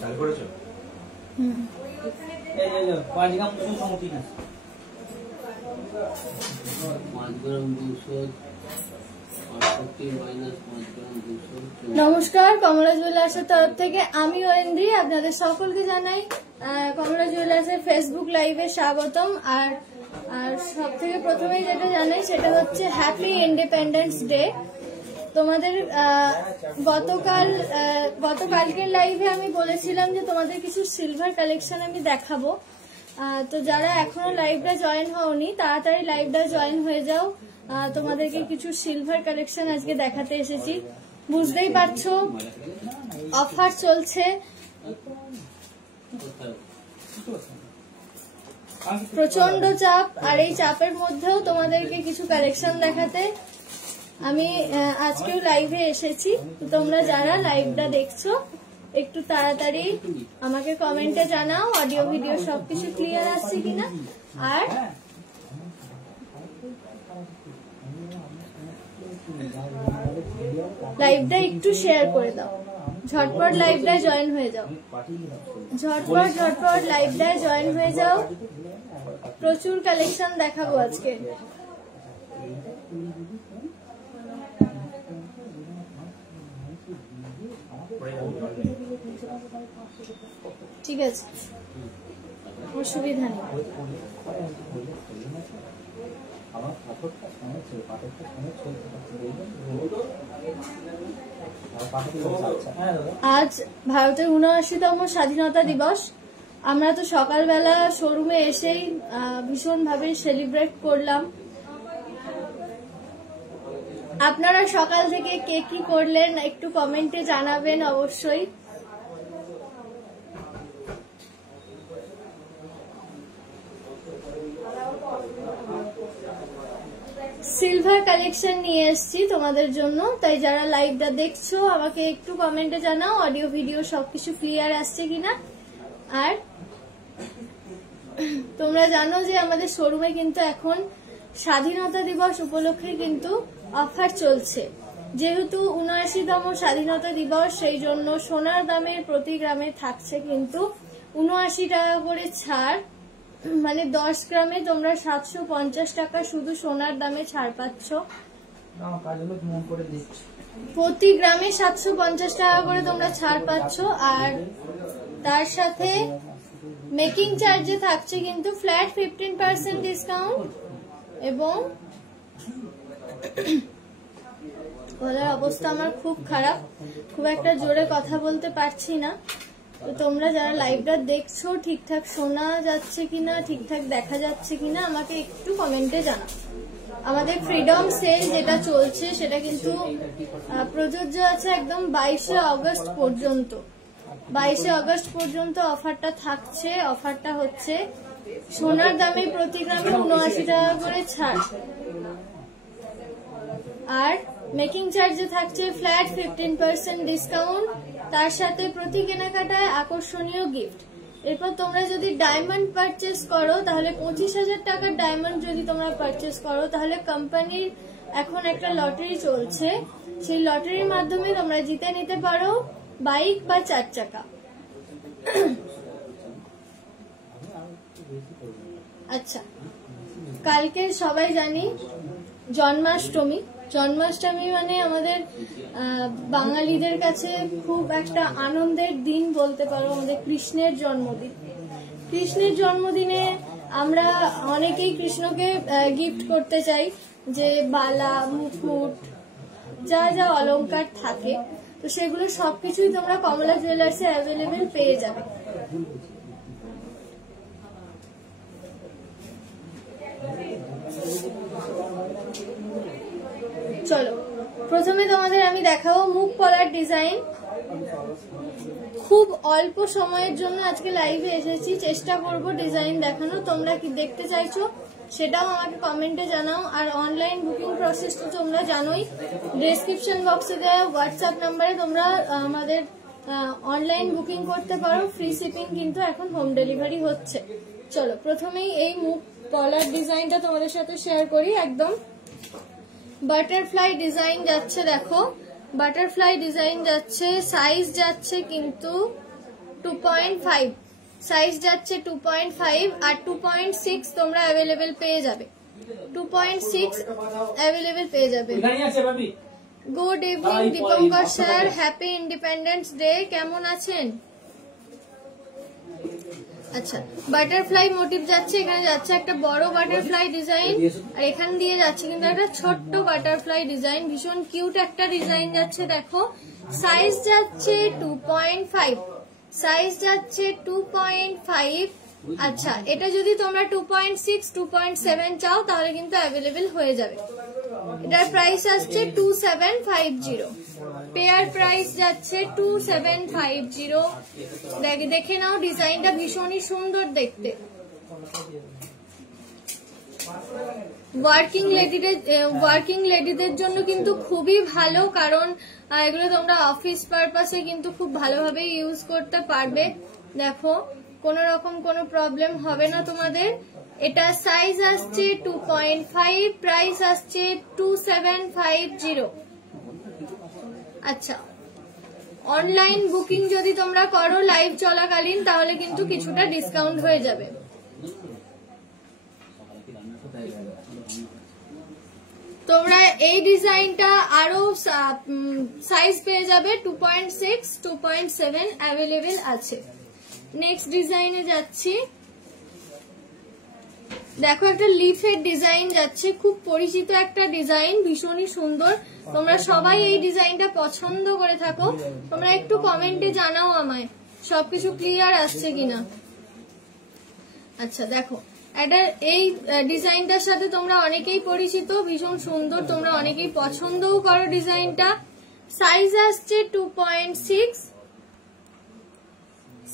চালু করেছো? এই যে 5 গ্রাম 230 আছে। 5 গ্রাম 200 নমস্কার, কমলা জুয়েলার্সের তরফ থেকে আমি ঐন্দ্রি আপনাদের সকলকে জানাই কমলা জুয়েলার্সের ফেসবুক লাইভে স্বাগতম। আর সব থেকে প্রথমেই যেটা জানাই সেটা হচ্ছে হ্যাপি ইন্ডিপেন্ডেন্স ডে। তোমাদের গতকালকের লাইভে আমি বলেছিলাম যে তোমাদের কিছু সিলভার কালেকশন আমি দেখাবো। তো যারা এখনো লাইভটা জয়েন হওনি তাড়াতাড়ি লাইভটা জয়েন হয়ে যাও। তোমাদেরকে কিছু সিলভার কালেকশন আজকে দেখাতে এসেছি। বুঝতেই পারছো অফার চলছে, প্রচন্ড চাপ। আর এই চাপের মধ্যেও তোমাদেরকে কিছু কালেকশন দেখাতে আমি আজকেও লাইভে এসেছি। তোমরা যারা লাইভটা দেখছো একটু তাড়াতাড়ি আমাকে কমেন্টে জানাও অডিও ভিডিও সবকিছু ক্লিয়ার আসছে কিনা। আর লাইভটা একটু শেয়ার করে দাও, ঝটপট লাইভটায় জয়েন হয়ে যাও, ঝটপট লাইভটায় জয়েন হয়ে যাও। প্রচুর কালেকশন দেখাবো আজকে। ঠিক আছে, অসুবিধা নেই। আজ ভারতের ৭৯তম স্বাধীনতা দিবস। আমরা তো সকালবেলা শোরুমে এসেই ভীষণ ভাবে সেলিব্রেট করলাম। আপনারা সকাল থেকে কে কি করলেন একটু কমেন্টে জানাবেন অবশ্যই। সিলভার কালেকশন নিয়ে এসেছি তোমাদের জন্য, তাই যারা লাইভটা দেখছো আমাকে একটু কমেন্টে জানাও অডিও ভিডিও সবকিছু ক্লিয়ার আসছে কিনা। আর তোমরা জানো যে আমাদের শোরুমে কিন্তু এখন স্বাধীনতা দিবস উপলক্ষে কিন্তু অফার চলছে। যেহেতু ৭৯তম স্বাধীনতা দিবস, সেই জন্য সোনার দামের প্রতি গ্রামে থাকছে কিন্তু ৭৯ টাকা করে ছাড়। মানে 10 গ্রামে তোমরা 750 টাকা শুধু সোনার দামে ছাড় পাচ্ছ। প্রতি গ্রামে 750 টাকা করে তোমরা ছাড় পাচ্ছ। আর তার সাথে মেকিং চার্জে থাকছে কিন্তু ফ্ল্যাট 15% ডিসকাউন্ট। এবং গলার অবস্থা আমার খুব খারাপ, খুব একটা জোরে কথা বলতে পারছি না। তো তোমরা যারা লাইভটা দেখছো ঠিকঠাক শোনা যাচ্ছে কিনা, ঠিকঠাক দেখা যাচ্ছে কিনা আমাকে একটু কমেন্টে জানাও। আমাদের ফ্রিডম সেল যেটা চলছে সেটা কিন্তু প্রযোজ্য আছে একদম 22শে আগস্ট পর্যন্ত। 22শে আগস্ট পর্যন্ত অফারটা থাকছে। অফারটা হচ্ছে সোনার দামে প্রতি গ্রামে ৭৯ টাকা করে ছাড়। আর মেকিং চার্জে থাকছে ফ্ল্যাট 15% ডিসকাউন্ট। তার সাথে প্রতি কেনাকাটায় আকর্ষণীয় গিফট। এরপর তোমরা যদি ডায়মন্ড পারচেস করো তাহলে 25,000 টাকার ডায়মন্ড যদি তোমরা পারচেস করো তাহলে কোম্পানির এখন একটা লটারি চলছে। সেই লটারির মাধ্যমে তোমরা জিতে নিতে পারো বাইক বা 4 চাকা। আচ্ছা, কালকে সবাই জানি জন্মাষ্টমী। জন্মাষ্টমী মানে আমাদের বাঙালিদের কাছে খুব একটা আনন্দের দিন বলতে পারো। আমাদের কৃষ্ণের জন্মদিন। কৃষ্ণের জন্মদিনে আমরা অনেকেই কৃষ্ণকে গিফট করতে চাই, যে বালা, মুকুট, যা যা অলংকার থাকে। তো সেগুলো সবকিছুই তোমরা কমলা জুয়েলার্সে অ্যাভেলেবেল পেয়ে যাবে। চলো প্রথমে তোমাদের আমি দেখাবো মুখ পলার ডিজাইন। খুব অল্প সময়ের জন্য আজকে লাইভে এসেছি, চেষ্টা করব ডিজাইন দেখানো। তোমরা কি দেখতে চাইছো সেটাও আমাকে কমেন্টে জানাও। আর অনলাইন বুকিং প্রসেস তো তোমরা জানোই, ডেসক্রিপশন বক্সে দেওয়া হোয়াটসঅ্যাপ নাম্বারে তোমরা আমাদের অনলাইন বুকিং করতে পারো। ফ্রি শিপিং কিন্তু এখন হোম ডেলিভারি হচ্ছে। চলো প্রথমেই এই মুখ পলার ডিজাইনটা তোমাদের সাথে শেয়ার করি। একদম বাটারফ্লাই ডিজাইন যাচ্ছে, দেখো বাটারফ্লাই ডিজাইন যাচ্ছে। সাইজ যাচ্ছে কিন্তু 2.5 সাইজ যাচ্ছে 2.5 আর 2.6 তোমরা অ্যাভেলেবেল পেয়ে যাবে। 2.6 অ্যাভেলেবেল পেয়ে যাবে। Good evening Dipankar sir, happy independence day. কেমন আছেন? আচ্ছা, বাটারফ্লাই মোটিভ যাচ্ছে, এখানে যাচ্ছে একটা বড় বাটারফ্লাই ডিজাইন আর এখান দিয়ে যাচ্ছে কিন্তু একটা ছোট্ট বাটারফ্লাই ডিজাইন, ভীষণ কিউট একটা ডিজাইন যাচ্ছে। দেখো সাইজ যাচ্ছে 2.5, সাইজ যাচ্ছে 2.5। আচ্ছা, এটা যদি তোমরা 2.6, 2.7 চাও তাহলে কিন্তু অ্যাভেলেবেল হয়ে যাবে। এটার প্রাইস আসছে 2750, পেয়ার প্রাইস যাচ্ছে 2750। দেখে নাও, ডিজাইনটা ভীষণই সুন্দর দেখতে। ওয়ার্কিং লেডিদের জন্য কিন্তু খুবই ভালো, কারণ এগুলো তোমরা অফিস পারপাসে কিন্তু খুব ভালোভাবে ইউজ করতে পারবে। দেখো কোন রকম কোনো প্রবলেম হবে না তোমাদের। এটা সাইজ আসছে 2.5, প্রাইস আসছে 2750। আচ্ছা, অনলাইন বুকিং যদি তোমরা করো লাইভ চলাকালীন তাহলে কিন্তু কিছুটা ডিসকাউন্ট হয়ে যাবে। তোমরা এই ডিজাইনটা আরো সাইজ পেয়ে যাবে 2.6, 2.7 অ্যাভেলেবেল আছে। নেক্সট ডিজাইনে যাচ্ছি। দেখো একটা লিফের ডিজাইন যাচ্ছে, খুব পরিচিত একটা ডিজাইন, ভীষণই সুন্দর। তোমরা সবাই এই ডিজাইনটা পছন্দ করে থাকো, তোমরা একটু কমেন্টে জানাও আমায় সবকিছু ক্লিয়ার আসছে কিনা। আচ্ছা দেখো, এটা এই ডিজাইনটার সাথে তোমরা অনেকেই পরিচিত, ভীষণ সুন্দর, তোমরা অনেকেই পছন্দও করো ডিজাইনটা। সাইজ আসছে 2.6,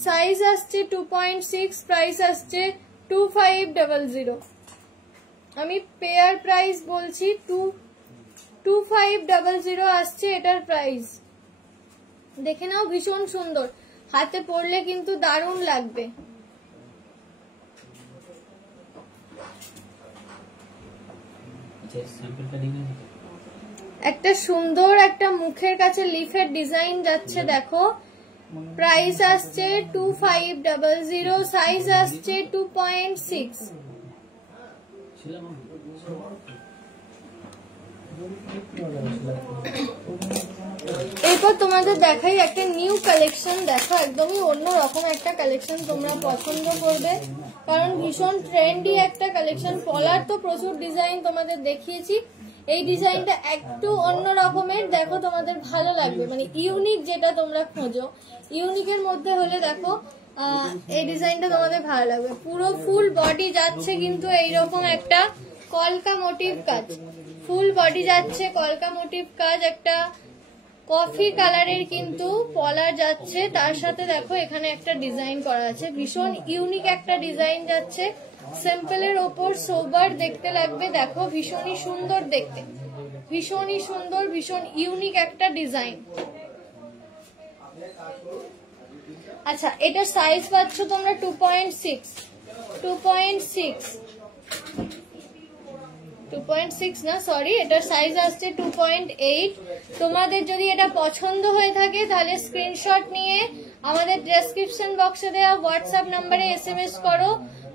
সাইজ আসছে 2.6, প্রাইস আসছে 2500। আমি পেয়ার প্রাইস বলছি 2500 আসছে এটার প্রাইস। দেখে নাও, ভীষণ সুন্দর, হাতে পরলে কিন্তু দারুণ লাগবে। একটা সুন্দর একটা মুখের কাছে লিফের ডিজাইন যাচ্ছে। দেখো প্রাইস আসছে 2500, সাইজ আসছে 2.6। এরপর তোমাদের দেখাই একটা নিউ কালেকশন। দেখো একদমই অন্যরকম একটা কালেকশন, তোমরা পছন্দ করবে কারণ ভীষণ ট্রেন্ডি একটা কালেকশন। পলার তো প্রচুর ডিজাইন তোমাদের দেখিয়েছি, এই ডিজাইনটা একটু অন্য রকমের। দেখো তোমাদের ভালো লাগবে, মানে ইউনিক যেটা তোমরা খোঁজো, ইউনিকের মধ্যে হলে দেখো এই ডিজাইনটা তোমাদের ভালো লাগবে। পুরো ফুল বডি যাচ্ছে কিন্তু এইরকম একটা কলকা মোটিভ কাজ, ফুল বডি যাচ্ছে কলকা মোটিভ কাজ, একটা কফি কালারের কিন্তু পলার যাচ্ছে, তার সাথে দেখো এখানে একটা ডিজাইন করা আছে, ভীষণ ইউনিক একটা ডিজাইন যাচ্ছে। সিম্পলের ওপর সোবার দেখতে লাগবে। দেখো ভীষণই সুন্দর দেখতে, ভীষণই সুন্দর, ভীষণ ইউনিক একটা ডিজাইন। আচ্ছা, এটা সাইজ পাচ্ছ তোমরা 2.6 না, সরি, এটার সাইজ আসছে 2.8। তোমাদের যদি এটা পছন্দ হয়ে থাকে তাহলে স্ক্রিনশট নিয়ে আমাদের ডেসক্রিপশন বক্সে দেওয়া হোয়াটসঅ্যাপ নাম্বারে SMS করো,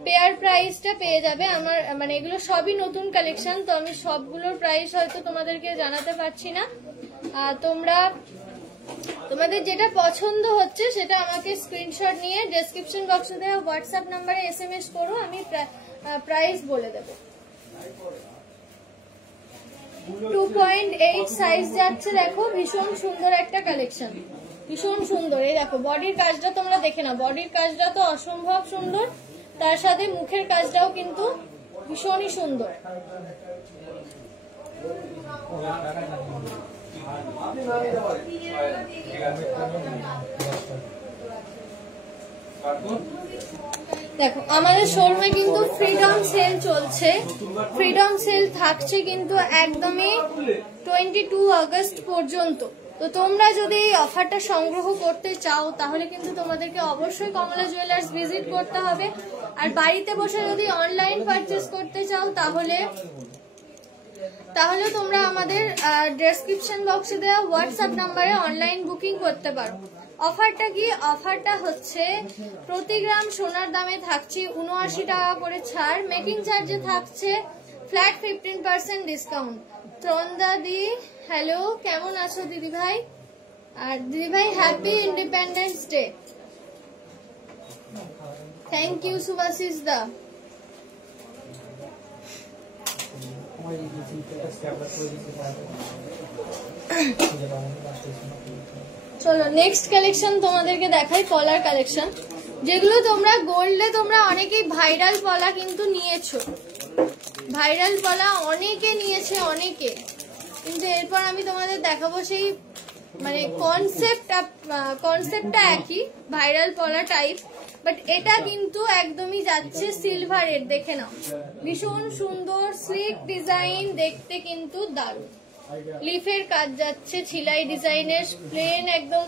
পেয়ার প্রাইসটা পেয়ে যাবে। আমার মানে এগুলো সবই নতুন কালেকশন, তো আমি সবগুলোর প্রাইস হয়তো তোমাদেরকে জানাতে পারছি না। তোমাদের যেটা পছন্দ হচ্ছে সেটা আমাকে স্ক্রিনশট নিয়ে ডেসক্রিপশন বক্সে দেওয়া হোয়াটসঅ্যাপ নাম্বারে SMS করো, আমি প্রাইস বলে দেবো। 2.8 সাইজ যাচ্ছে। দেখো ভীষণ সুন্দর একটা কালেকশন, ভীষণ সুন্দর। এই দেখো বডির কাজটা তোমরা দেখে নাও, বডির কাজটা তো অসম্ভব সুন্দর, তার সাথে মুখের কাজটাও কিন্তু ভীষণই সুন্দর। দেখো আমাদের শোরুমে কিন্তু ফ্রিডম সেল চলছে, ফ্রিডম সেল থাকছে কিন্তু একদমই 22 আগস্ট পর্যন্ত। তো তোমরা যদি এই অফারটা সংগ্রহ করতে চাও তাহলে কিন্তু তোমাদেরকে অবশ্যই কমলা জুয়েলার্স ভিজিট করতে হবে। আর বাড়িতে বসে যদি অনলাইন পারচেস করতে চাও তাহলে তোমরা আমাদের ডেসক্রিপশন বক্সে দেওয়া হোয়াটসঅ্যাপ নাম্বারে অনলাইন বুকিং করতে পারো। অফারটা কি? অফারটা হচ্ছে প্রতি গ্রাম সোনার দামে থাকছে 79 টাকা করে ছাড়, মেকিং চার্জে থাকছে ফ্ল্যাট 15% ডিসকাউন্ট। তরন্দা দি হ্যালো, কেমন আছো দিদি ভাই? আর দিদি ভাই happy independence day. Thank you Subhashis দা। চলো নেক্সট কালেকশন তোমাদেরকে দেখাই, পলার কালেকশন, যেগুলো তোমরা গোল্ডে তোমরা অনেকেই ভাইরাল পলা কিন্তু নিয়েছো, ভাইরাল পলা অনেকে নিয়েছে অনেকে, কিন্তু এরপর আমি তোমাদের দেখাবো সেই মানে কনসেপ্টটা একই, ভাইরাল পলা টাইপ, বাট এটা কিন্তু একদমই যাচ্ছে সিলভারের। দেখে নাও, ভীষণ সুন্দর স্লিক ডিজাইন, দেখতে কিন্তু দারুণ। লিফের কাজ যাচ্ছে ছিলাই ডিজাইনের, প্লেন একদম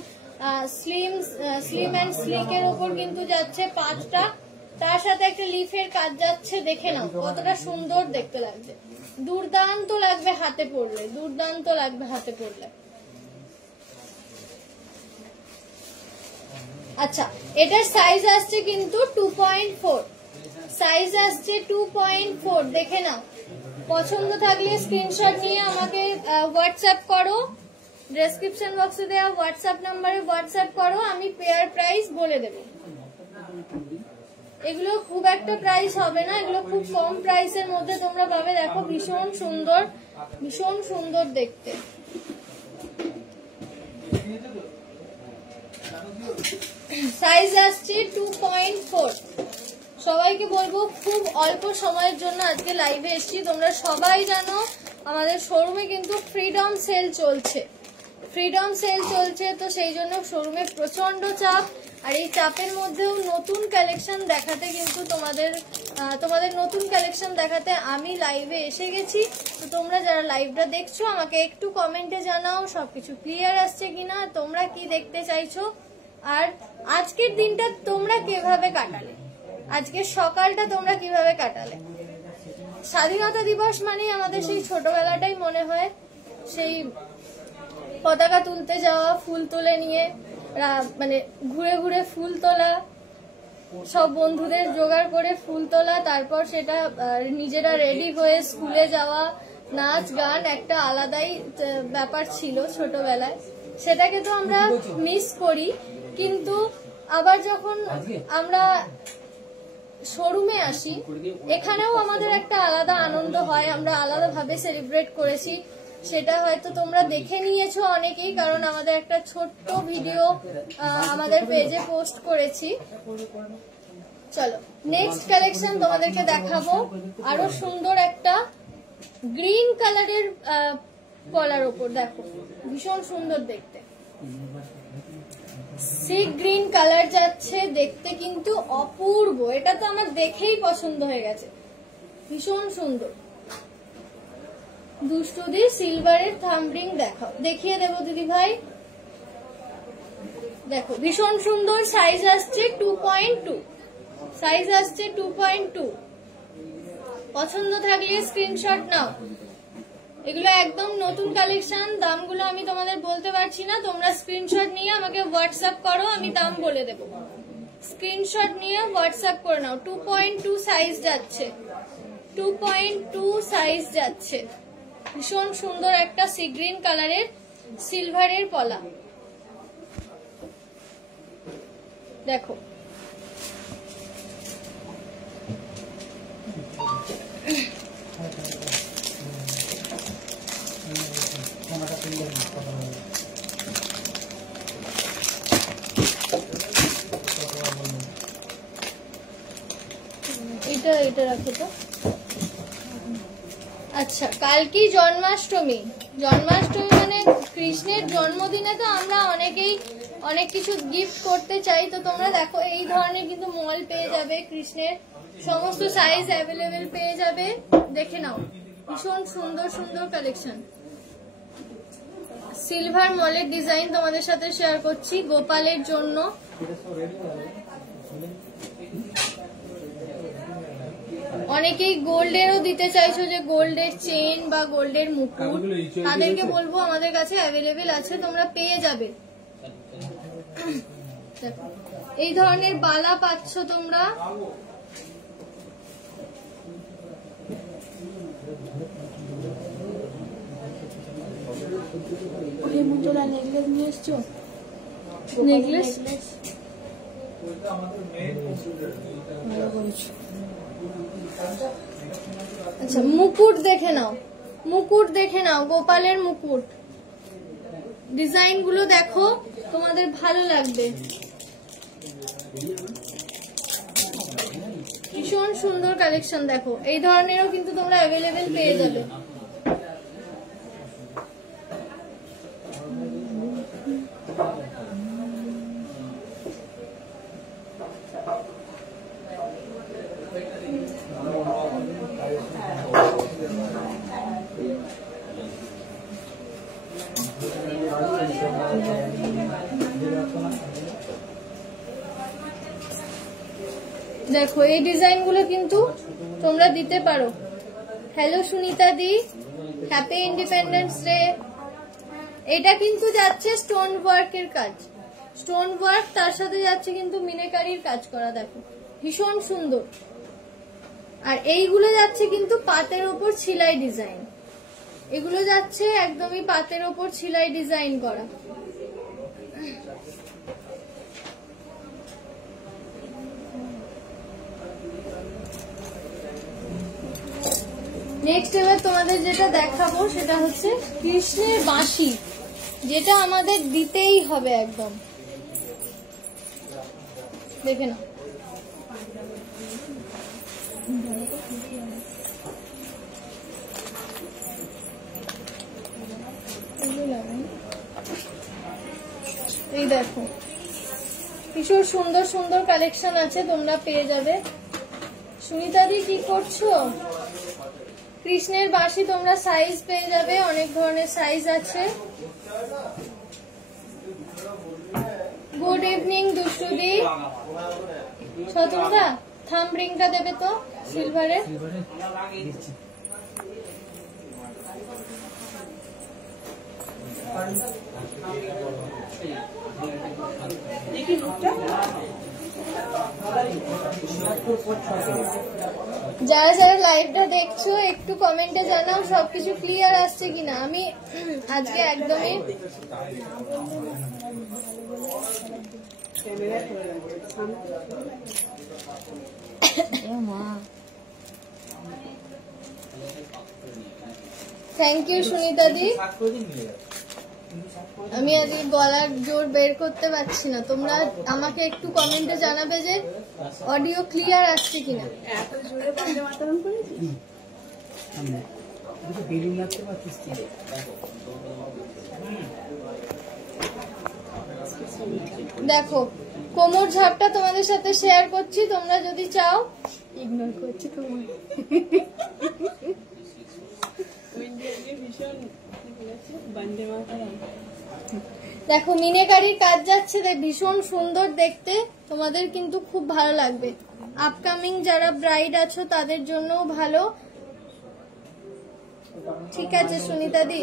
স্লিম অ্যান্ড স্লিকের ওপর কিন্তু যাচ্ছে পাঁচটা, তার সাথে একটা লিফের কাজ যাচ্ছে। দেখে নাও কতটা সুন্দর দেখতে লাগছে, দুর্দান্ত লাগবে হাতে পড়লে, দুর্দান্ত লাগবে হাতে পড়লে। আচ্ছা, এটার সাইজ আসছে কিন্তু 2.4, সাইজ আসছে 2.4। দেখে নাও, পছন্দ থাকলে স্ক্রিনশট নিয়ে আমাকে হোয়াটসঅ্যাপ করো, ডেসক্রিপশন বক্সে দেওয়া হোয়াটসঅ্যাপ নাম্বারে হোয়াটসঅ্যাপ করো, আমি পেয়ার প্রাইস বলে দেব। এগুলো খুব একটা প্রাইস হবে না, এগুলো খুব কম প্রাইসের মধ্যে তোমরা পাবে। দেখো ভীষণ সুন্দর, ভীষণ সুন্দর দেখতে। সাইজ আসছে 2.4। সবাইকে বলবো খুব অল্প সময়ের জন্য আজকে লাইভে এসেছি। তোমরা সবাই জানো আমাদের শোরুমে কিন্তু ফ্রিডম সেল চলছে, ফ্রিডম সেল চলছে, তো সেই জন্য শোরুমে প্রচন্ড চাপ। আর এই চাপের মধ্যেও নতুন কালেকশন দেখাতে কিন্তু তোমাদের নতুন কালেকশন দেখাতে আমি লাইভে এসে গেছি। তো তোমরা যারা লাইভটা দেখছো আমাকে একটু কমেন্টে জানাও সবকিছু ক্লিয়ার আসছে কিনা, তোমরা কি দেখতে চাইছো, আর আজকের দিনটা তোমরা কিভাবে কাটালে, আজকের সকালটা তোমরা কিভাবে কাটালে। স্বাধীনতা দিবস মানে আমাদের সেই ছোটবেলাটাই মনে হয়, সেই পতাকা তুলতে যাওয়া, ফুল তুলে নিয়ে মানে ঘুরে ঘুরে ফুল তোলা, সব বন্ধুদের জোগাড় করে ফুল তোলা, তারপর সেটা নিজেরা রেডি হয়ে স্কুলে যাওয়া, নাচ গান একটা আলাদাই ব্যাপার ছিল ছোটবেলায়, সেটাকে তো আমরা মিস করি। কিন্তু আবার যখন আমরা শোরুমে আসি, এখানেও আমাদের একটা আলাদা আনন্দ হয়, আমরা আলাদাভাবে সেলিব্রেট করেছি, সেটা হয়তো তোমরা দেখে নিয়েছো অনেকেই, কারণ আমাদের একটা ছোট্ট ভিডিও আমাদের পেজে পোস্ট করেছি। চলো নেক্সট কালেকশন তোমাদেরকে দেখাবো, আরো সুন্দর একটা গ্রিন কালারের পলার ওপর। দেখো ভীষণ সুন্দর দেখতে, সি গ্রিন কালার যাচ্ছে, দেখতে কিন্তু অপূর্ব, এটা তো আমার দেখেই পছন্দ হয়ে গেছে, ভীষণ সুন্দর। দুষ্টুদি সিলভারের থাম্বরিং দেখিয়ে দেবো দিদি ভাই। দেখো ভীষণ সুন্দর, সাইজ আসছে 2.2, সাইজ আসছে 2.2। পছন্দ থাকলে স্ক্রিনশট নাও। এগুলো একদম নতুন কালেকশন, দামগুলো আমি তোমাদের বলতে পারছি না, তোমরা স্ক্রিনশট নিয়ে আমাকে হোয়াটসঅ্যাপ করো, আমি দাম বলে দেবো। স্ক্রিনশট নিয়ে হোয়াটসঅ্যাপ করে নাও। 2.2 সাইজ যাচ্ছে, 2.2 সাইজ যাচ্ছে। ভীষণ সুন্দর একটা সি গ্রিন কালারের সিলভারের পলা। দেখো এটা রাখো তো। আচ্ছা, কালকেই জন্মাষ্টমী, জন্মাষ্টমী মানে কৃষ্ণের জন্মদিনে তো আমরা অনেকেই অনেক কিছু গিফট করতে চাই। তো তোমরা দেখো এই ধরনের কিন্তু মল পেয়ে যাবে, কৃষ্ণের সমস্ত সাইজ অ্যাভেলেবেল পেয়ে যাবে, দেখে নাও। ভীষণ সুন্দর সুন্দর কালেকশন। সিলভার মলের ডিজাইন তোমাদের সাথে শেয়ার করছি গোপালের জন্য। অনেকেই গোল্ডেরও দিতে চাইছো, যে গোল্ডের চেন বা গোল্ডের মুকুট, তাদেরকে বলবো আমাদের কাছে অ্যাভেলেবেল আছে, তোমরা পেয়ে যাবে। দেখো এই ধরনের বালা পাচ্ছ তোমরা। নেকলেস নিয়ে এসছো? নেকলেস আচ্ছা, মুকুট দেখে নাও, মুকুট দেখে নাও, গোপালের মুকুট। ডিজাইন গুলো দেখো, তোমাদের ভালো লাগবে। ভীষণ সুন্দর কালেকশন। দেখো এই ধরনেরও কিন্তু তোমরা অ্যাভেলেবেল পেয়ে যাবে। দেখো এই ডিজাইন গুলো কিন্তু তোমরা দিতে পারো। হ্যালো সুনিতা দি, হ্যাপি ইন্ডিপেন্ডেন্স ডে। এটা কিন্তু যাচ্ছে স্টোন ওয়ার্কের কাজ, স্টোন ওয়ার্ক, তার সাথে যাচ্ছে কিন্তু মিনাকারির কাজ করা। দেখো ভীষণ সুন্দর। আর এইগুলো যাচ্ছে কিন্তু পাতের ওপর ছিলাই ডিজাইন, এগুলো যাচ্ছে একদমই পাতের ওপর ছিলাই ডিজাইন করা। নেক্সট এবার তোমাদের যেটা দেখাবো সেটা হচ্ছে কৃষ্ণের বাঁশি, যেটা আমাদের দিতেই হবে একদম। দেখে নাও, এই দেখো ভীষণ সুন্দর সুন্দর কালেকশন আছে, তোমরা পেয়ে যাবে। সুনিতা দি কি করছো? কৃষ্ণের বাঁশি তোমরা সাইজ পেয়ে যাবে, অনেক ধরনের সাইজ আছে। গুড ইভিনিং দুষ্টুদি। তোমরা থাম্ব রিংটা দেবে তো সিলভারের। যারা যারা লাইভটা দেখছো একটু কমেন্টে জানাও সবকিছু ক্লিয়ার আসছে কিনা। আমি আজকে একদমই থ্যাংক ইউ সুনিতা দি। আমি আজকে গলার জোর বের করতে পারছি না, তোমরা আমাকে একটু কমেন্টে জানাবে যে অডিও ক্লিয়ার আসছে কিনা। এত জোরে বন্দে মাতরম করেছি। দেখো কোমর ঝাপটা তোমাদের সাথে শেয়ার করছি, তোমরা যদি চাও। ইগনোর করছি তোমার। দেখো মিনেকারির কাজ যাচ্ছে, ভীষণ সুন্দর দেখতে, তোমাদের কিন্তু খুব ভালো লাগবে। আপকামিং যারা ব্রাইড আছো তাদের জন্যও ভালো। ঠিক আছে সুনিতা দি,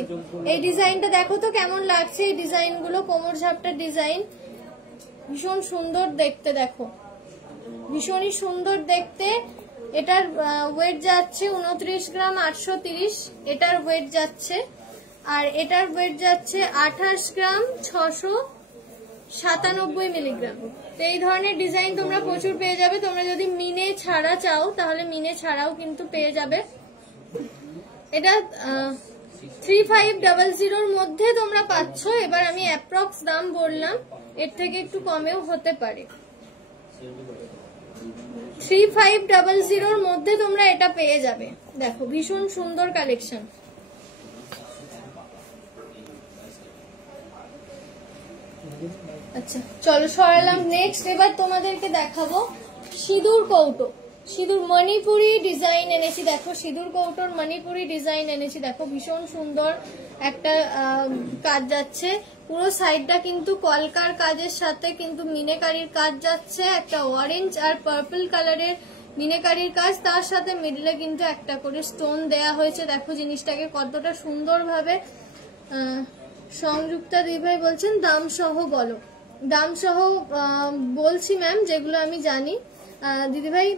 এই ডিজাইনটা দেখো তো কেমন লাগছে। এই ডিজাইন গুলো কোমর ঝাপটার ডিজাইন, ভীষণ সুন্দর দেখতে। দেখো ভীষণই সুন্দর দেখতে। এটার ওয়েট যাচ্ছে 29 গ্রাম 830, এটার ওয়েট যাচ্ছে। আর এটার ওয়েট যাচ্ছে 28 গ্রাম 697 মিলিগ্রাম। তো এই ধরনের ডিজাইন তোমরা প্রচুর পেয়ে যাবে। তোমরা যদি মিনে ছাড়া চাও তাহলে মিনে ছাড়াও কিন্তু পেয়ে যাবে। এটা 3500 মধ্যে তোমরা পাচ্ছ। এবার আমি অ্যাপ্রক্স দাম বললাম, এর থেকে একটু কমেও হতে পারে। 3500 মধ্যে তোমরা এটা পেয়ে যাবে। দেখো ভীষণ সুন্দর কালেকশন। আচ্ছা চলো সরালাম। নেক্সট এবার তোমাদেরকে দেখাবো সিঁদুর কৌটো। সিঁদুর মণিপুরি ডিজাইন এনেছি। দেখো সিঁদুর কৌটোর মণিপুরি ডিজাইন এনেছি। দেখো ভীষণ সুন্দর একটা কাজ যাচ্ছে। পুরো সাইডটা কিন্তু কলকার কাজের সাথে কিন্তু মিনেকারির কাজ যাচ্ছে। একটা অরেঞ্জ আর পার্পল কালারের মিনেকারির কাজ, তার সাথে মিডলে কিন্তু একটা করে স্টোন দেয়া হয়েছে। দেখো জিনিসটাকে কতটা সুন্দরভাবে সংযুক্তা দিভাই বলছেন দাম সহ বলো। দাম সহ বলছি ম্যাম, যেগুলো আমি জানি। দিদিভাই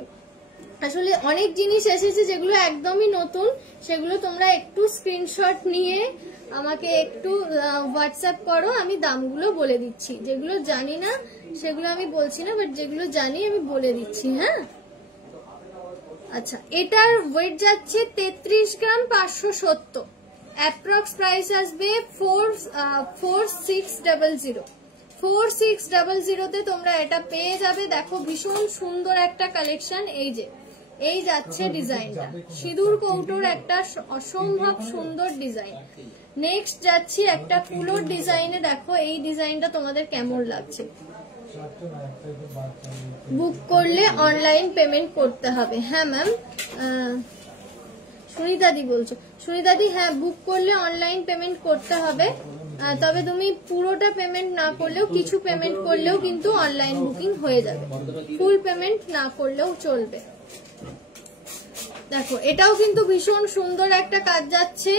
আসলে অনেক জিনিস এসেছে যেগুলো একদমই নতুন, সেগুলো তোমরা একটু স্ক্রিনশট নিয়ে আমাকে একটু হোয়াটসঅ্যাপ করো, আমি দামগুলো বলে দিচ্ছি। যেগুলো জানি না সেগুলো আমি বলছি না, বাট যেগুলো জানি আমি বলে দিচ্ছি। হ্যাঁ, আচ্ছা, এটার ওয়েট যাচ্ছে 33 গ্রাম 570, অ্যাপ্রক্স প্রাইস আসবে 4600। 4600 তোমরা এটা পেয়ে যাবে। দেখো ভীষণ সুন্দর একটা কালেকশন। এই যাচ্ছে ডিজাইনটা, সিঁদুর কৌটোর একটা অসম্ভব সুন্দর ডিজাইন। নেক্সট যাচ্ছি একটা কুলোর ডিজাইনে। দেখো এই ডিজাইনটা তোমাদের কেমন লাগছে। বুক করলে অনলাইন পেমেন্ট করতে হবে। হ্যাঁ ম্যাম, সুনিতাদি বলছো। সুনিতাদি, হ্যাঁ, বুক করলে অনলাইন পেমেন্ট করতে হবে, তবে তুমি পুরোটা পেমেন্ট না করলেও কিছু পেমেন্ট করলেও কিন্তু অনলাইন বুকিং হয়ে যাবে, ফুল পেমেন্ট না করলেও চলবে। দেখো এটাও কিন্তু ভীষণ সুন্দর একটা কাজ যাচ্ছে,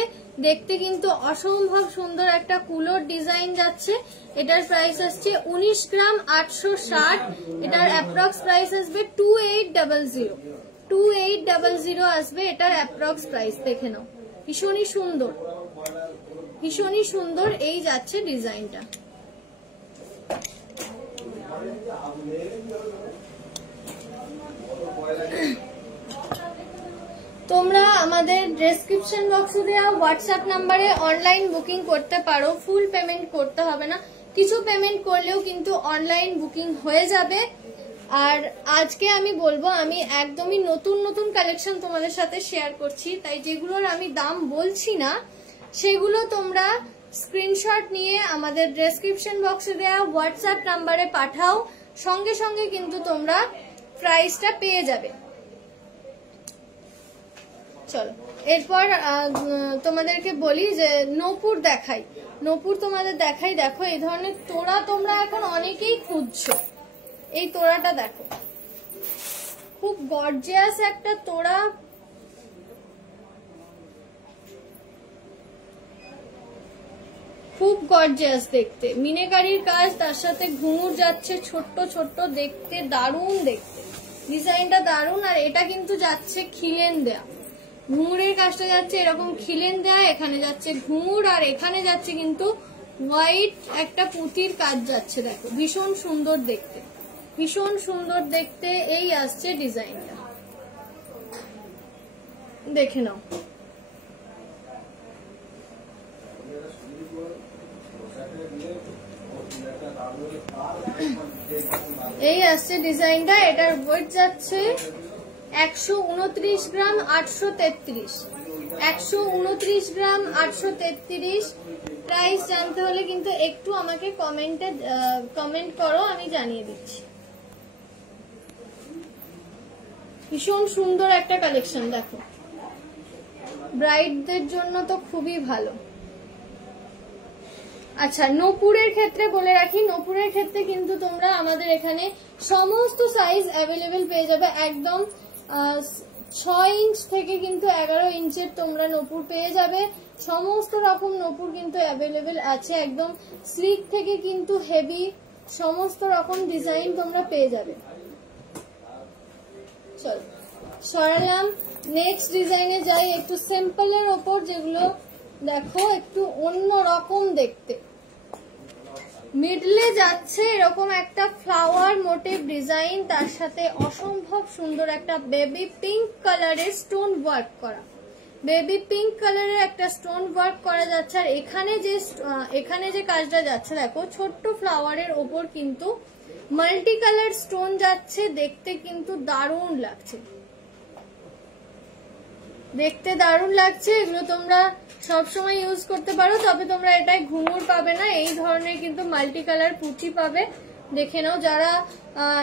দেখতে কিন্তু অসম্ভব সুন্দর একটা কুলোর ডিজাইন যাচ্ছে। এটার প্রাইস আসছে 19 গ্রাম 860। এটার অ্যাপ্রক্স প্রাইস আসবে 2800। 2800 আসবে এটার অ্যাপ্রক্স প্রাইস। দেখে নাও, ভীষণই সুন্দর, ভীষণই সুন্দর এই যাচ্ছে ডিজাইনটা। তোমরা আমাদের ডেসক্রিপশন বক্সে দেওয়া হোয়াটসঅ্যাপ নাম্বারে অনলাইন বুকিং করতে পারো, ফুল পেমেন্ট করতে হবে না, কিছু পেমেন্ট করলেও কিন্তু অনলাইন বুকিং হয়ে যাবে। আর আজকে আমি বলবো, আমি একদমই নতুন নতুন কালেকশন তোমাদের সাথে শেয়ার করছি, তাই যেগুলোর আমি দাম বলছি না সেগুলো তোমরা স্ক্রিনশট নিয়ে আমাদের ডেসক্রিপশন বক্সে দেওয়া হোয়াটসঅ্যাপ নাম্বারে পাঠাও, সঙ্গে সঙ্গে কিন্তু তোমরা প্রাইসটা পেয়ে যাবে। চলো এরপর তোমাদেরকে বলি যে নূপুর দেখাই, নূপুর তোমাদের দেখাই। দেখো এই ধরনের তোড়া তোমরা এখন অনেকেই খুঁজছো। এই তোড়াটা দেখো, খুব গর্জিয়াস একটা তোড়া, খুব গর্জিয়াস দেখতে, মিনেকারির কাজ, তার সাথে ঘুঙুর যাচ্ছে ছোট্ট ছোট্ট, দেখতে দারুণ, দেখতে ডিজাইনটা দারুণ। আর এটা কিন্তু যাচ্ছে খিলেন দেয়া, ঘুঙুরের কাজটা যাচ্ছে এরকম খিলেন দেয়া, এখানে যাচ্ছে ঘুঙুর, আর এখানে যাচ্ছে কিন্তু হোয়াইট একটা পুঁতির কাজ যাচ্ছে। দেখো ভীষণ সুন্দর দেখতে, ভীষণ সুন্দর দেখতে এই আসছে ডিজাইনটা, দেখে নাও। এই আসছে ডিজাইনটা। এটার ওয়েট যাচ্ছে 129 গ্রাম 833। 129 গ্রাম 833। প্রাইস জানতে হলে কিন্তু একটু আমাকে কমেন্ট করো, আমি জানিয়ে দিচ্ছি। ভীষণ সুন্দর একটা কালেকশন। দেখো ব্রাইডদের জন্য তো খুবই ভালো। আচ্ছা, নূপুরের ক্ষেত্রে বলে রাখি, নূপুরের ক্ষেত্রে কিন্তু তোমরা আমাদের এখানে সমস্ত সাইজ অ্যাভেলেবেল পেয়ে যাবে। একদম 6 ইঞ্চ থেকে কিন্তু 11 ইঞ্চের তোমরা নূপুর পেয়ে যাবে। সমস্ত রকম নূপুর কিন্তু অ্যাভেলেবেল আছে, একদম স্লিক থেকে কিন্তু হেভি, সমস্ত রকম ডিজাইন তোমরা পেয়ে যাবে। চলো সরালাম, নেক্সট ডিজাইনে যাই। একটু সিম্পলের ওপর, যেগুলো দেখো একটু অন্য রকম দেখতে, মিডলে যাচ্ছে এরকম একটা ফ্লাওয়ার মোটিভ ডিজাইন, তার সাথে অসম্ভব সুন্দর একটা বেবি পিঙ্ক কালারের স্টোন ওয়ার্ক করা, বেবি পিঙ্ক কালারের একটা স্টোন ওয়ার্ক করা যাচ্ছে। আর এখানে যে কাজটা যাচ্ছে দেখো, ছোট্ট ফ্লাওয়ারের ওপর কিন্তু মাল্টি কালার স্টোন যাচ্ছে, দেখতে কিন্তু দারুণ লাগছে, দেখতে দারুণ লাগছে। এগুলো তোমরা সবসময় ইউজ করতে পারো, তবে তোমরা এটাই ঘুঙুর পাবে না, এই ধরনের কিন্তু মাল্টি কালার পুঁতি পাবে। দেখে নাও, যারা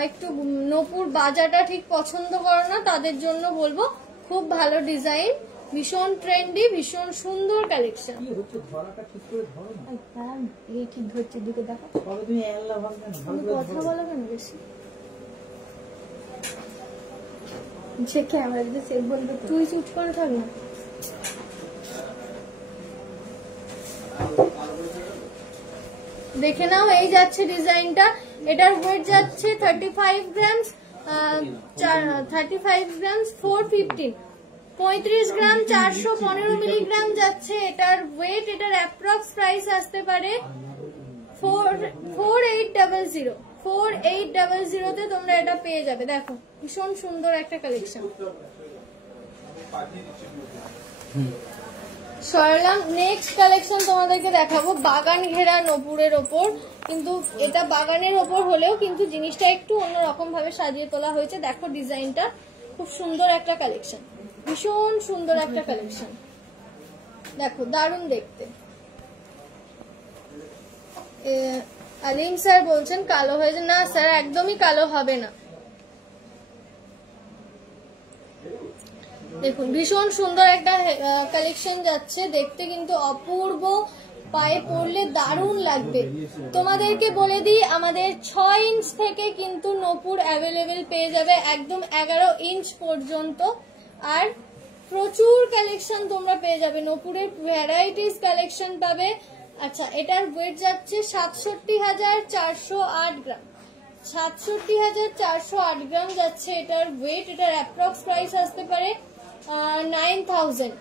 একটু নূপুর বাজাটা ঠিক পছন্দ করো না তাদের জন্য বলবো, খুব ভালো ডিজাইন, ভীষণ ট্রেন্ডি, ভীষণ সুন্দর কালেকশন। ঠিক ধরছে, দিকে দেখো, কথা বলো কেন বেশি, যে ক্যামেরা যদি সেভ বলবে, তুই চুপ করে থাক না। দেখে নাও, এই যাচ্ছে ডিজাইনটা। এটার ওয়েট যাচ্ছে 35 গ্রামস, 35 গ্রামস 415, 35 গ্রাম 415 মিলিগ্রাম যাচ্ছে এটার ওয়েট। এটার অ্যাপ্রক্স প্রাইস আসতে পারে 4800। 4800 তে তোমরা এটা পেয়ে যাবে। দেখো ভীষণ সুন্দর একটা কালেকশন। সরলাম নেক্সট কালেকশন তোমাদেরকে দেখাবো বাগান ঘেরা নপুরের ওপর। কিন্তু এটা বাগানের ওপর হলেও কিন্তু জিনিসটা একটু অন্যরকম ভাবে সাজিয়ে তোলা হয়েছে। দেখো ডিজাইনটা খুব সুন্দর একটা কালেকশন, ভীষণ সুন্দর একটা কালেকশন। দেখো দারুণ দেখতে। আলিম স্যার বলছেন কালো হয়েছে, না স্যার একদমই কালো হবে না। দেখুন ভীষণ সুন্দর একটা কালেকশন যাচ্ছে, দেখতে কিন্তু অপূর্ব, পায়ে পরলে দারুণ লাগবে। তোমাদেরকে বলে দিই আমাদের 6 ইঞ্চ থেকে কিন্তু নপুর অ্যাভেলেবেল পেয়ে যাবে একদম 11 ইঞ্চ পর্যন্ত। আর প্রচুর কালেকশন তোমরা পেয়ে যাবে, নপুরের ভ্যারাইটিস কালেকশন পাবে। আচ্ছা, এটার ওয়েট যাচ্ছে 67,408 গ্রাম, 67,408 গ্রাম যাচ্ছে এটার ওয়েট। এটার অ্যাপ্রক্স প্রাইস আসতে পারে 9,000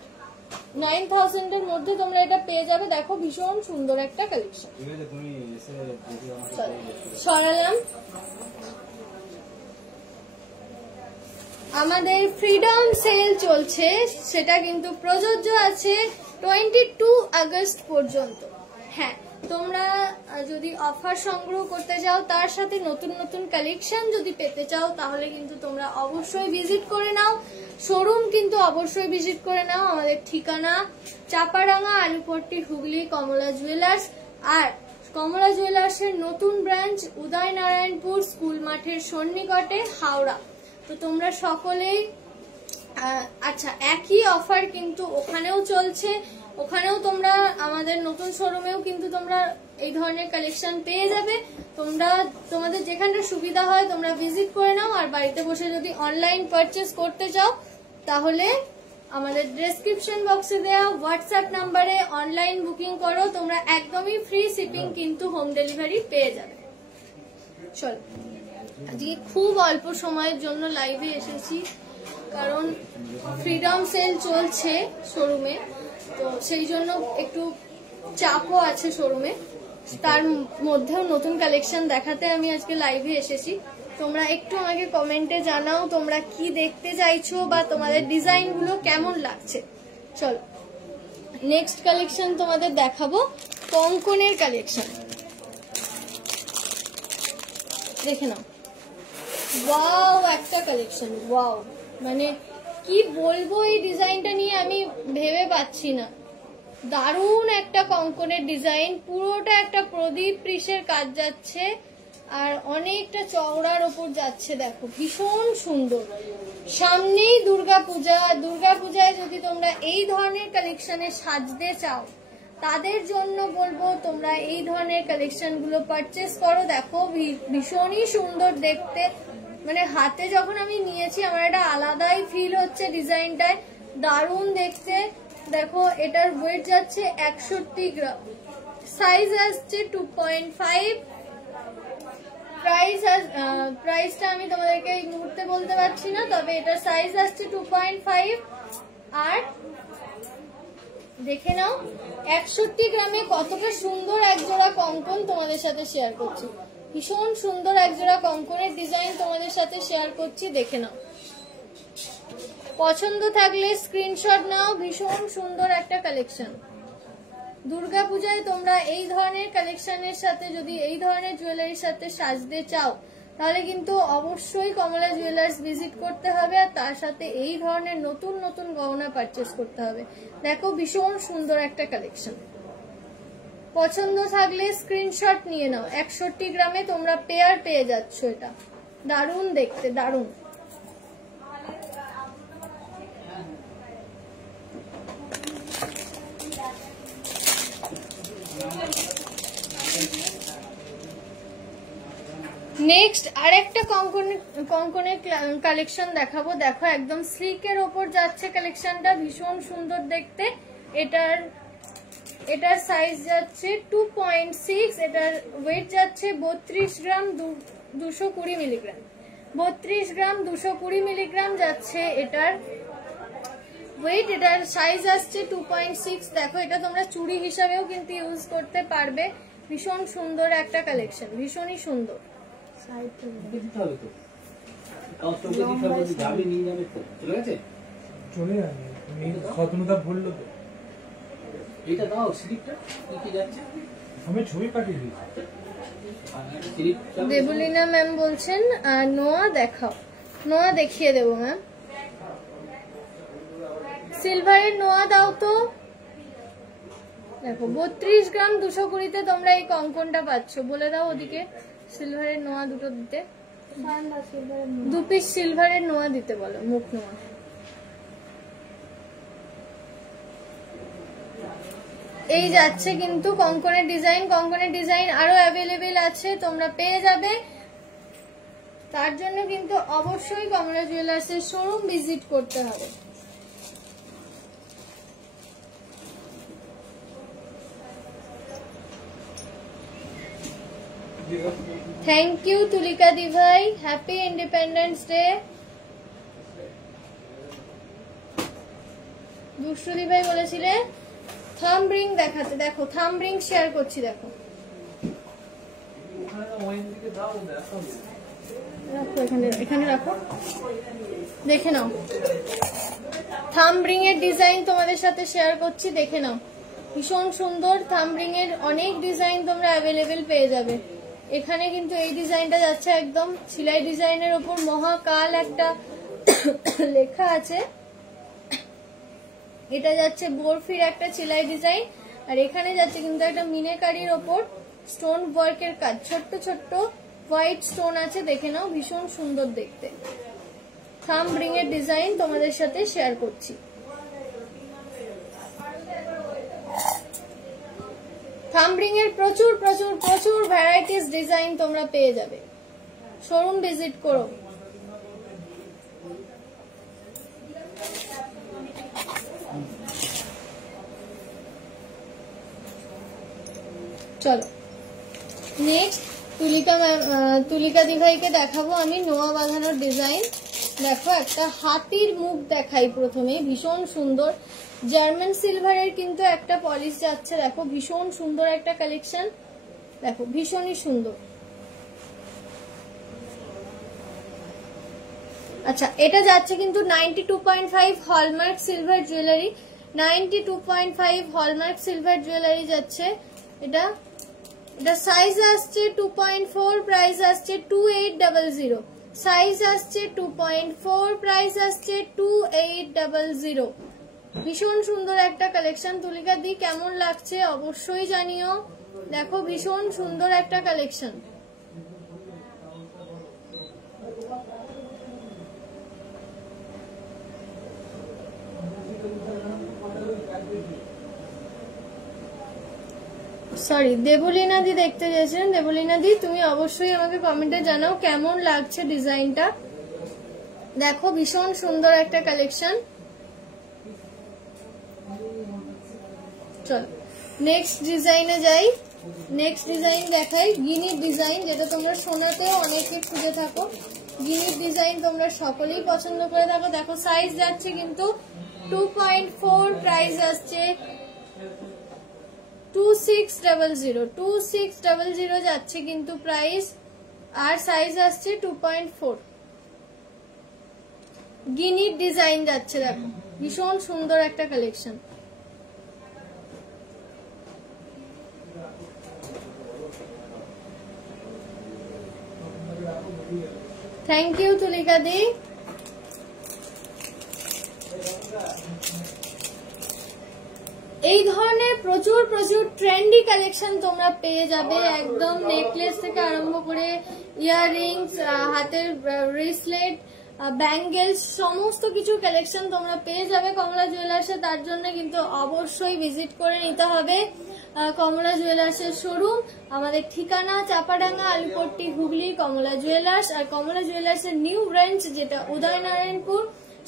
এর মধ্যে তোমরা এটা পেয়ে যাবে। দেখো ভীষণ সুন্দর একটা কালেকশন। সরালাম। আমাদের ফ্রিডম সেল চলছে, সেটা কিন্তু প্রযোজ্য আছে 22 আগস্ট পর্যন্ত। হ্যাঁ, তোমরা যদি অফার সংগ্রহ করতে চাও, তার সাথে নতুন নতুন কালেকশন যদি পেতে চাও, তাহলে কিন্তু তোমরা অবশ্যই ভিজিট করে নাও। শোরুম কিন্তু অবশ্যই ভিজিট করে নাও। আমাদের ঠিকানা চাপাডাঙ্গা, আলুপট্টি, হুগলি, কমলা জুয়েলার্স। আর কমলা জুয়েলার্সের নতুন ব্রাঞ্চ উদয়নারায়ণপুর স্কুল মাঠের সন্নিকটে, হাওড়া। তো তোমরা সকলেই, আচ্ছা একই অফার কিন্তু ওখানেও চলছে। ওখানেও তোমরা আমাদের নতুন শোরুমেও কিন্তু তোমরা এই ধরনের কালেকশন পেয়ে যাবে। তোমরা তোমাদের যেখানটা সুবিধা হয় তোমরা ভিজিট করে নাও। আর বাড়িতে বসে যদি অনলাইন পারচেস করতে চাও, তাহলে আমাদের ডেসক্রিপশন বক্সে দেওয়া হোয়াটসঅ্যাপ নাম্বারে অনলাইন বুকিং করো। তোমরা একদমই ফ্রি শিপিং কিন্তু হোম ডেলিভারি পেয়ে যাবে। চলো, আজকে খুব অল্প সময়ের জন্য লাইভে এসেছি, কারণ ফ্রিডম সেল চলছে শোরুমে, তো সেই জন্য একটু চাপও আছে শোরুমে। তার মধ্যেও নতুন কালেকশন দেখাতে আমি আজকে লাইভে এসেছি। তোমরা একটু আমাকে কমেন্টে জানাও তোমরা কি দেখতে চাইছো বা তোমাদের ডিজাইনগুলো কেমন লাগছে। চলো নেক্সট কালেকশন তোমাদের দেখাবো কঙ্কনের কালেকশন। দেখে নাও, ওয়াও একটা কালেকশন, ওয়াও, মানে কি বলবো এই ডিজাইনটা নিয়ে আমি ভেবে পাচ্ছি না। দারুণ একটা কঙ্কনের ডিজাইন, পুরোটা একটা প্রদীপ পিসের কাজ যাচ্ছে আর অনেকটা চওড়ার ওপর যাচ্ছে। দেখো ভীষণ সুন্দর। সামনেই দুর্গাপূজা, দুর্গাপূজায় যদি তোমরা এই ধরনের কালেকশনে সাজতে চাও, তাদের জন্য বলবো তোমরা এই ধরনের কালেকশন গুলো পারচেস করো। দেখো ভীষণই সুন্দর দেখতে, মানে হাতে যখন আমি নিয়েছি আমার একটা আলাদাই ফিল হচ্ছে ডিজাইনটায়, দারুণ দেখতে। দেখো এটার ওয়েট যাচ্ছে 61 গ্রাম, সাইজ আসছে 2.5। প্রাইসটা আমি তোমাদেরকে এই মুহূর্তে বলতে পারছি না, তবে এটার সাইজ আসছে 2.5। আর দেখে নাও 61 গ্রামে কতটা সুন্দর একজোড়া কঙ্কন তোমাদের সাথে শেয়ার করছি। ভীষণ সুন্দর একজোড়া কঙ্কনের ডিজাইন তোমাদের সাথে শেয়ার করছি, দেখে নাও। পছন্দ থাকলে স্ক্রিনশট নাও। ভীষণ সুন্দর একটা কালেকশন। দুর্গাপূজায় তোমরা এই ধরনের কালেকশনের সাথে, যদি এই ধরনের জুয়েলারির সাথে সাজতে চাও, তাহলে কিন্তু অবশ্যই কমলা জুয়েলার্স ভিজিট করতে হবে। আর তার সাথে এই ধরনের নতুন নতুন গহনা পারচেস করতে হবে। দেখো ভীষণ সুন্দর একটা কালেকশন। পছন্দ থাকলে স্ক্রিনশট নিয়ে নাও। 61 গ্রামে তোমরা পেয়ার পেয়ে যাচ্ছ, এটা দারুণ দেখতে, দারুণ। নেক্সট আরেকটা কঙ্কনের কালেকশন দেখাবো। দেখো একদম স্লিকের ওপর যাচ্ছে কালেকশনটা, ভীষণ সুন্দর দেখতে। এটার এটার সাইজ যাচ্ছে 2.6, এটার ওয়েট যাচ্ছে 32 গ্রাম 220 মিলিগ্রাম। 32 গ্রাম 220 মিলিগ্রাম যাচ্ছে এটার ওয়েট। এটার সাইজ আসছে 2.6। দেখো এটা তোমরা চুড়ি হিসাবেও কিন্তু ইউজ করতে পারবে। ভীষণ সুন্দর একটা কালেকশন, ভীষণই সুন্দর। দিতে হবে তো, কাস্টমারকে দিতে হবে, যাবে নিয়ে যাবে তো, চলে গেছে চলে যাবে। তুমি খতনদা বললো তো, এটা দাও স্লিপটা কি যাচ্ছে, আমি ছবি পাঠিয়ে দিচ্ছি। দেবলীনা ম্যাম বলছেন নোয়া দেখাও, নোয়া দেখিয়ে দেবো ম্যাম। সিলভারের নোয়া দাও তো। দেখো 32 গ্রাম 220-তে তোমরা এই কঙ্কনটা পাচ্ছ। বলে দাও ওদিকে সিলভারের নোয়া দুটো দিতে, 2 পিস সিলভারের নোয়া দিতে বলো, মুখ নোয়া। এই যাচ্ছে কিন্তু কঙ্কনের ডিজাইন। কঙ্কনের ডিজাইন আরো অ্যাভেলেবেল আছে, তোমরা পেয়ে যাবে। তার জন্য কিন্তু অবশ্যই কমলা জুয়েলার্সের শোরুম ভিজিট করতে হবে। থ্যাংক ইউ তুলিকা দি ভাই, হ্যাপি ইন্ডিপেন্ডেন্স ডে। দুষ্টু দি ভাই বলেছিলে থাম্ব রিং দেখাতে, দেখো থাম্ব রিং শেয়ার করছি, দেখো রাখো এখানে রাখো, দেখে নাও। থাম্ব রিং এর ডিজাইন তোমাদের সাথে শেয়ার করছি, দেখে নাও। ভীষণ সুন্দর থাম্ব রিং এর অনেক ডিজাইন তোমরা অ্যাভেলেবেল পেয়ে যাবে। এখানে কিন্তু এই ডিজাইনটা যাচ্ছে একদম সেলাই ডিজাইনের উপর মহাকাল একটা লেখা আছে। এটা যাচ্ছে বরফির একটা সেলাই ডিজাইন, আর এখানে যাচ্ছে কিন্তু একটা মিনেকারির ওপর স্টোন ওয়ার্কের কাজ, ছোট্ট ছোট্ট হোয়াইট স্টোন আছে, দেখে নাও ভীষণ সুন্দর দেখতে। থাম্ব রিং এর ডিজাইন তোমাদের সাথে শেয়ার করছি। থাম্ব রিং এর প্রচুর প্রচুর প্রচুর ভ্যারাইটিস ডিজাইন তোমরা পেয়ে যাবে, শোরুম ভিজিট করো। চলো নেক্সট তুলিকা দিভাইকে দেখাবো আমি নোয়া বাঁধানোর ডিজাইন। দেখো একটা হাতির মুখ দেখাই প্রথমে, ভীষণ সুন্দর জার্মান সিলভারের কিন্তু একটা পলিশ যাচ্ছে। দেখো ভীষণ সুন্দর একটা কালেকশন, দেখো ভীষণই সুন্দর। আচ্ছা এটা যাচ্ছে কিন্তু 92.5 hallmark silver jewellery, 92.5 hallmark silver jewellery যাচ্ছে এটা। এটা সাইজ আসছে 2.4, প্রাইস আসছে 2800। সাইজ আসছে 2.4, প্রাইস আসছে 2800। ভীষণ সুন্দর একটা কালেকশন। তুলিকা দি কেমন লাগছে অবশ্যই জানিও। দেখো ভীষণ সুন্দর একটা কালেকশন। সরি দেবলীনা দি দেখতে চেয়েছিলেন। দেবলীনা দি তুমি অবশ্যই আমাকে কমেন্টে জানাও কেমন লাগছে ডিজাইনটা। দেখো ভীষণ সুন্দর একটা কালেকশন। চলো নেক্সট ডিজাইনে যাই। নেক্সট ডিজাইন দেখাই গিনির ডিজাইন, যেটা তোমরা সোনাতেও অনেকে খুঁজে থাকো। গিনির ডিজাইন তোমরা সকলেই পছন্দ করে থাকো। দেখো সাইজ যাচ্ছে কিন্তু 2.4, প্রাইস আসছে 2600। 2600 যাচ্ছে কিন্তু প্রাইস, আর সাইজ আসছে 2.4। গিনির ডিজাইন যাচ্ছে, দেখো ভীষণ সুন্দর একটা কালেকশন। থ্যাংক ইউ তুলিকা দি। এই ধরনের প্রচুর প্রচুর ট্রেন্ডি কালেকশন তোমরা পেয়ে যাবে, একদম নেকলেস থেকে আরম্ভ করে ইয়াররিংস, হাতের ব্রেসলেট, ব্যাঙ্গেলস, সমস্ত কিছু কালেকশন তোমরা পেয়ে যাবে কমলা জুয়েলার্সে। তার জন্য কিন্তু অবশ্যই ভিজিট করে নিতে হবে কমলা জুয়েলার্সের শোরুম। আমাদের ঠিকানা চাপাডাঙ্গা, আলিপট্টি, হুগলি, কমলা জুয়েলার্স। আর কমলা জুয়েলার্সের নিউ ব্রাঞ্চ যেটা উদয়নারায়ণপুর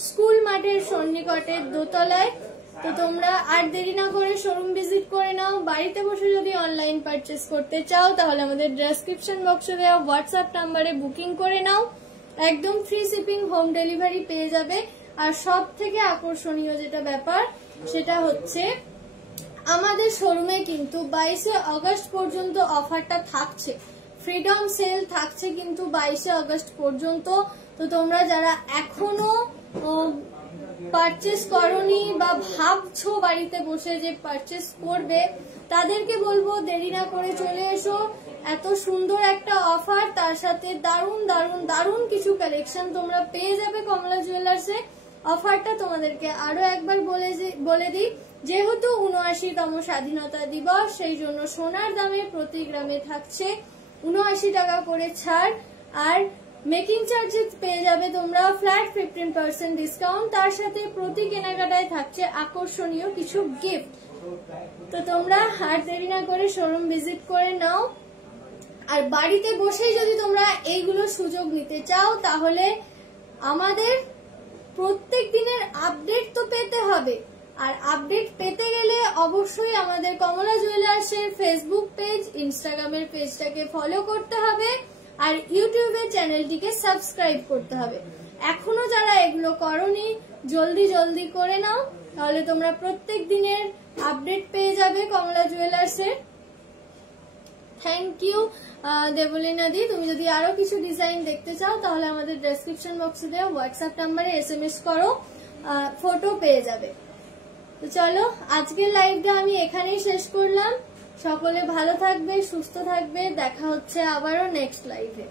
স্কুল মাঠের সন্নিকটের দোতলায়, তো তোমরা আর দেরি না করে শোরুম ভিজিট করে নাও। বাড়িতে বসে যদি অনলাইন পারচেস করতে চাও তাহলে আমাদের ডেসক্রিপশন বক্সে দেওয়া হোয়াটসঅ্যাপ নাম্বারে বুকিং করে নাও, একদম ফ্রি শিপিং, হোম ডেলিভারি পেয়ে যাবে। আর সব থেকে আকর্ষণীয় যেটা ব্যাপার সেটা হচ্ছে আমাদের শোরুমে কিন্তু 22শে আগস্ট পর্যন্ত অফারটা থাকছে, ফ্রিডম সেল থাকছে কিন্তু 22শে আগস্ট পর্যন্ত। তো তোমরা যারা এখনো পারচেস করনি বা ভাবছো বাড়িতে বসে যে পারচেস করবে, তাদেরকে বলবো দেরি না করে চলে এসো। এত সুন্দর একটা অফার, তার সাথে দারুণ দারুণ দারুণ কিছু কালেকশন তোমরা পেয়ে যাবে কমলা জুয়েলার্সে। অফারটা তোমাদেরকে আরো একবার বলে দিই, যেহেতু ৭৯তম স্বাধীনতা দিবস, সেই জন্য সোনার দামে প্রতি গ্রামে থাকছে ৭৯ টাকা করে ছাড়, আর মেকিং চার্জেস পেয়ে যাবে তোমরা ফ্ল্যাট 15% ডিসকাউন্ট। তার সাথে প্রতি কেনাকাটায় থাকছে আকর্ষণীয় কিছু গিফট। তো তোমরা আর দেরি না করে শোরুম ভিজিট করে নাও। আর বাড়িতে বসেই যদি তোমরা এইগুলো সুযোগ নিতে চাও তাহলে আমাদের প্রত্যেক দিনের আপডেট তো পেতে হবে, আর আপডেট পেতে গেলে অবশ্যই আমাদের কমলা জুয়েলার্সের ফেসবুক পেজ, ইনস্টাগ্রামের পেজটাকে ফলো করতে হবে, আর ইউটিউবের চ্যানেলটিকে সাবস্ক্রাইব করতে হবে। এখনো যারা এগুলো করনি জলদি জলদি করে নাও, তাহলে তোমরা প্রত্যেক দিনের আপডেট পেয়ে যাবে কমলা জুয়েলার্সের। থ্যাংক ইউ দেবলীনা দি। তুমি যদি আরো কিছু ডিজাইন দেখতে চাও তাহলে আমাদের ডেসক্রিপশন বক্সে দেওয়া হোয়াটসঅ্যাপ নাম্বারে SMS করো, ফটো পেয়ে যাবে। তো চলো, আজকের লাইভটা আমি এখানেই শেষ করলাম। সকলে ভালো থাকবে, সুস্থ থাকবে, দেখা হচ্ছে আবারও নেক্সট লাইভে।